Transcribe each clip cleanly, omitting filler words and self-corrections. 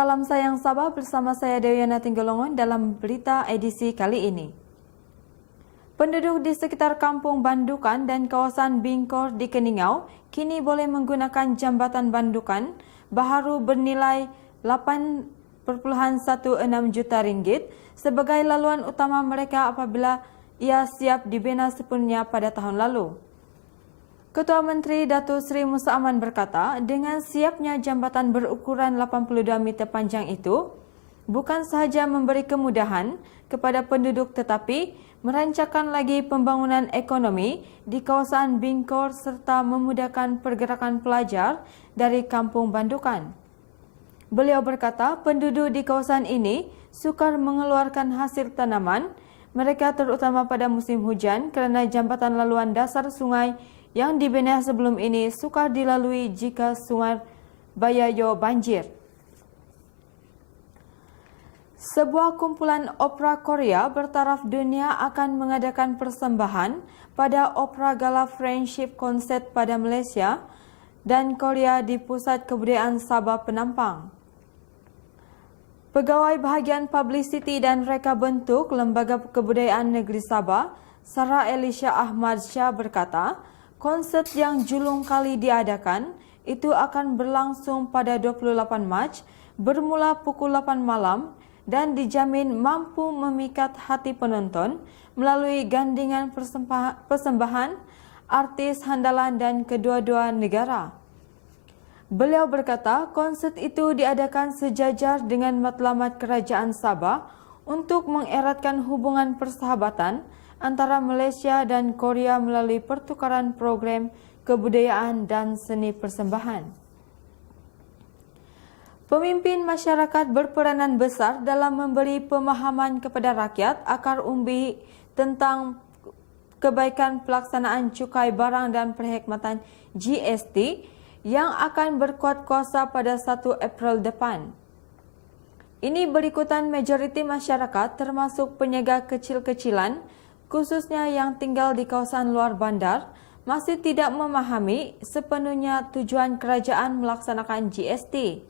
Salam sayang Sabah, bersama saya Dewiana Tinggolongon dalam berita edisi kali ini. Penduduk di sekitar Kampung Bandukan dan kawasan Bingkor di Keningau kini boleh menggunakan jambatan Bandukan baharu bernilai 8,16 juta ringgit sebagai laluan utama mereka apabila ia siap dibina sepenuhnya pada tahun lalu. Ketua Menteri Datuk Seri Musa Aman berkata, dengan siapnya jambatan berukuran 82 meter panjang itu, bukan sahaja memberi kemudahan kepada penduduk tetapi merancangkan lagi pembangunan ekonomi di kawasan Bingkor serta memudahkan pergerakan pelajar dari Kampung Bandukan. Beliau berkata, penduduk di kawasan ini sukar mengeluarkan hasil tanaman, mereka terutama pada musim hujan kerana jambatan laluan dasar sungai yang dibina sebelum ini sukar dilalui jika Sungai Bayayo banjir. Sebuah kumpulan opera Korea bertaraf dunia akan mengadakan persembahan pada Opera Gala Friendship Concert pada Malaysia dan Korea di Pusat Kebudayaan Sabah Penampang. Pegawai Bahagian Publicity dan Reka Bentuk Lembaga Kebudayaan Negeri Sabah, Sarah Elisha Ahmad Shah berkata, konsert yang julung kali diadakan itu akan berlangsung pada 28 Mac bermula pukul 8 malam dan dijamin mampu memikat hati penonton melalui gandingan persembahan artis handalan dan kedua-dua negara. Beliau berkata, konsert itu diadakan sejajar dengan matlamat Kerajaan Sabah untuk mengeratkan hubungan persahabatan antara Malaysia dan Korea melalui pertukaran program kebudayaan dan seni persembahan. Pemimpin masyarakat berperanan besar dalam memberi pemahaman kepada rakyat akar umbi tentang kebaikan pelaksanaan cukai barang dan perkhidmatan GST yang akan berkuat kuasa pada 1 April depan. Ini berikutan majoriti masyarakat termasuk peniaga kecil-kecilan khususnya yang tinggal di kawasan luar bandar, masih tidak memahami sepenuhnya tujuan kerajaan melaksanakan GST.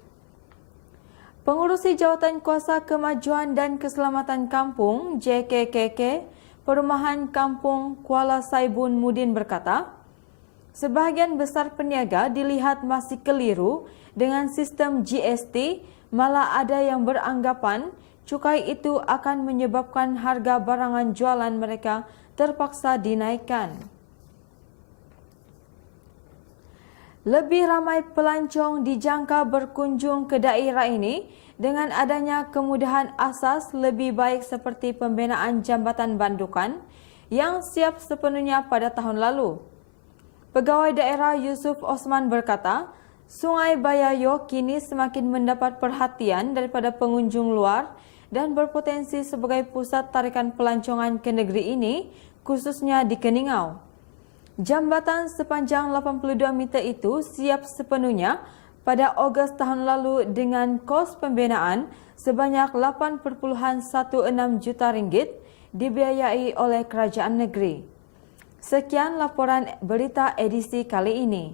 Pengurusi Jawatan Kuasa Kemajuan dan Keselamatan Kampung JKKK Perumahan Kampung Kuala Saibun Mudin berkata, sebahagian besar peniaga dilihat masih keliru dengan sistem GST, malah ada yang beranggapan cukai itu akan menyebabkan harga barangan jualan mereka terpaksa dinaikkan. Lebih ramai pelancong dijangka berkunjung ke daerah ini dengan adanya kemudahan asas lebih baik seperti pembinaan jambatan Bandukan yang siap sepenuhnya pada tahun lalu. Pegawai daerah Yusuf Osman berkata, Sungai Bayayo kini semakin mendapat perhatian daripada pengunjung luar dan berpotensi sebagai pusat tarikan pelancongan ke negeri ini, khususnya di Keningau. Jambatan sepanjang 82 meter itu siap sepenuhnya pada Ogos tahun lalu dengan kos pembinaan sebanyak 8,16 juta ringgit dibiayai oleh kerajaan negeri. Sekian laporan berita edisi kali ini.